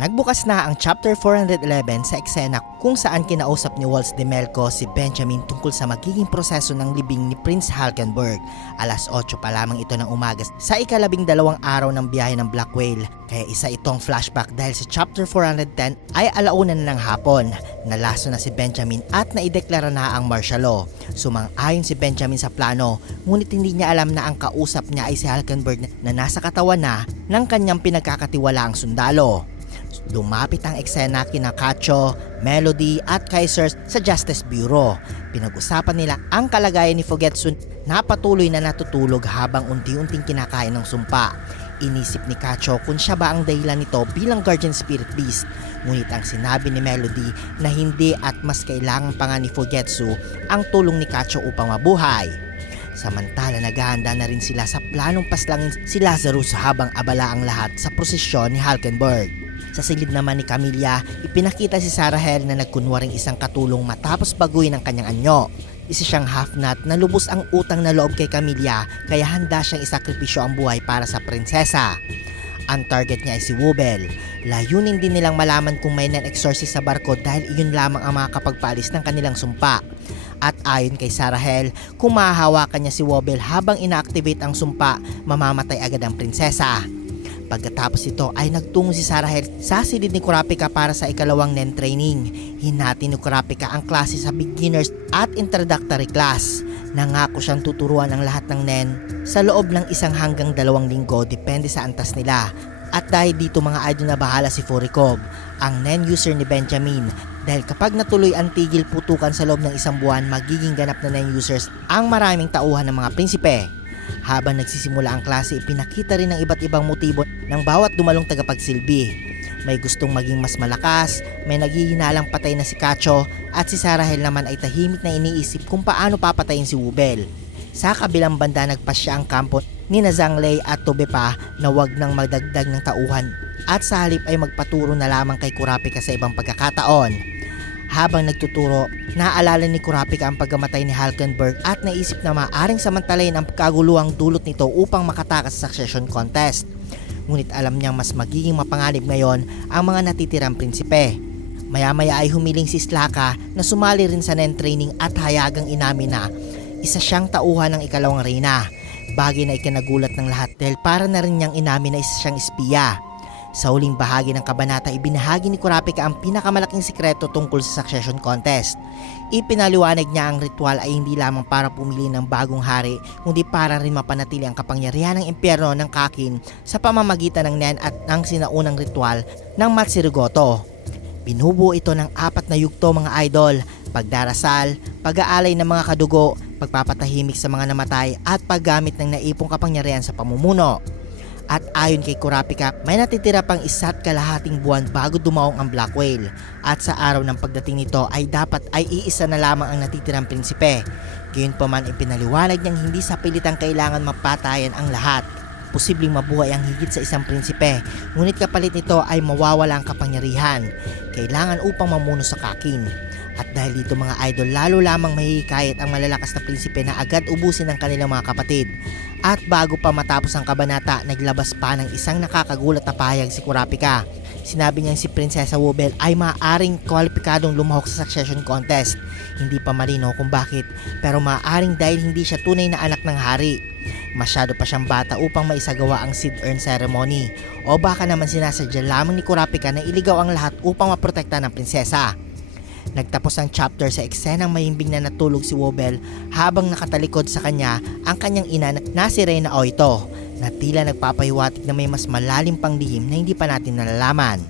Nagbukas na ang chapter 411 sa eksena kung saan kinausap ni Waltz de Melco si Benjamin tungkol sa magiging proseso ng libing ni Prince Halkenberg. Alas 8 pa lamang ito ng umaga sa ika-12 araw ng biyahe ng Black Whale. Kaya isa itong flashback dahil sa chapter 410 ay alauna na ng hapon. Nalaso na si Benjamin at naideklara na ang martial law. Sumang-ayon si Benjamin sa plano, ngunit hindi niya alam na ang kausap niya ay si Halkenberg na nasa katawan na ng kanyang pinagkakatiwalaang sundalo. Lumapit ang eksena kina Cacho, Melody at Kaiser sa Justice Bureau. Pinag-usapan nila ang kalagayan ni Fugetsu na patuloy na natutulog habang unti-unting kinakain ng sumpa. Inisip ni Cacho kung siya ba ang dahilan nito bilang guardian spirit beast. Ngunit ang sinabi ni Melody na hindi at mas kailangan pa nga ni Fugetsu ang tulong ni Cacho upang mabuhay. Samantala naghahanda na rin sila sa planong paslangin si Lazarus habang abala ang lahat sa prosesyon ni Halkenberg. Sa silid naman ni Camilla, ipinakita si Sarahel na nagkunwaring isang katulong matapos baguhin ang kanyang anyo. Isa siyang half-nut na lubos ang utang na loob kay Camilla kaya handa siyang isakripisyo ang buhay para sa prinsesa. Ang target niya ay si Wubel. Layunin din nilang malaman kung may non-exorcist sa barko dahil iyon lamang ang makakapagpaalis ng kanilang sumpa. At ayon kay Sarahel, kung mahahawakan niya si Wubel habang ina-activate ang sumpa, mamamatay agad ang prinsesa. Pagkatapos ito ay nagtungo si Sarahel sa silid ni Kurapika para sa ikalawang NEN training. Hinati ni Kurapika ang klase sa beginners at introductory class. Nangako siyang tuturuan ang lahat ng NEN sa loob ng 1 hanggang 2 linggo depende sa antas nila. At dahil dito mga idol na bahala si Furikov, ang NEN user ni Benjamin. Dahil kapag natuloy ang tigil putukan sa loob ng 1 buwan, magiging ganap na NEN users ang maraming tauhan ng mga prinsipe. Habang nagsisimula ang klase, ipinakita rin ng iba't ibang motibo ng bawat dumalong tagapagsilbi. May gustong maging mas malakas, may naghihinalang patay na si Cacho, at si Sarahel naman ay tahimik na iniisip kung paano papatayin si Wubel. Sa kabilang banda nagpasya ang kampo ni Zhanglei at Tobepa na wag nang magdagdag ng tauhan at sa halip ay magpaturo na lamang kay Kurapika sa ibang pagkakataon. Habang nagtuturo, naaalala ni Kurapika ang pagkamatay ni Halkenberg at naisip na maaaring samantalayin ang kaguluhang dulot nito upang makatakas sa succession contest. Ngunit alam niyang mas magiging mapanganib ngayon ang mga natitirang prinsipe. Maya-maya ay humiling si Slaka na sumali rin sa NEN training at hayagang inamin na isa siyang tauhan ng ikalawang reyna. Bagay na ikinagulat ng lahat dahil para na rin niyang inamin na isa siyang espiya. Sa huling bahagi ng kabanata, ibinahagi ni Kurapika ang pinakamalaking sikreto tungkol sa succession contest. Ipinaliwanag niya ang ritual ay hindi lamang para pumili ng bagong hari, kundi para rin mapanatili ang kapangyarihan ng impyerno ng Kakin sa pamamagitan ng NEN at ng sinaunang ritual ng Matsurigoto. Binubuo ito ng 4 na yugto mga idol: pagdarasal, pag-aalay ng mga kadugo, pagpapatahimik sa mga namatay at paggamit ng naipong kapangyarihan sa pamumuno. At ayon kay Kurapika, may natitira pang 1.5 buwan bago dumaong ang Black Whale. At sa araw ng pagdating nito ay dapat ay iisa na lamang ang natitirang prinsipe. Gayunpaman ipinaliwanag niyang hindi sa pilitang kailangan mapatayan ang lahat. Posibleng mabuhay ang higit sa isang prinsipe, ngunit kapalit nito ay mawawala ang kapangyarihan. Kailangan upang mamuno sa Kakin. At dahil dito mga idol, lalo lamang mahihikayat ang malalakas na prinsipe na agad ubusin ng kanilang mga kapatid. At bago pa matapos ang kabanata, naglabas pa ng isang nakakagulat na pahayag si Kurapika. Sinabi niyang si Prinsesa Wubel ay maaaring kwalipikadong lumahok sa succession contest. Hindi pa malinaw kung bakit, pero maaaring dahil hindi siya tunay na anak ng hari. Masyado pa siyang bata upang maisagawa ang seed urn ceremony. O baka naman sinasadya lamang ni Kurapika na iligaw ang lahat upang maprotekta ng prinsesa. Nagtapos ang chapter sa eksenang mahimbing na natulog si Wubel habang nakatalikod sa kanya ang kanyang ina na si Reyna Oito, na tila nagpapahiwatig na may mas malalim pang lihim na hindi pa natin nalalaman.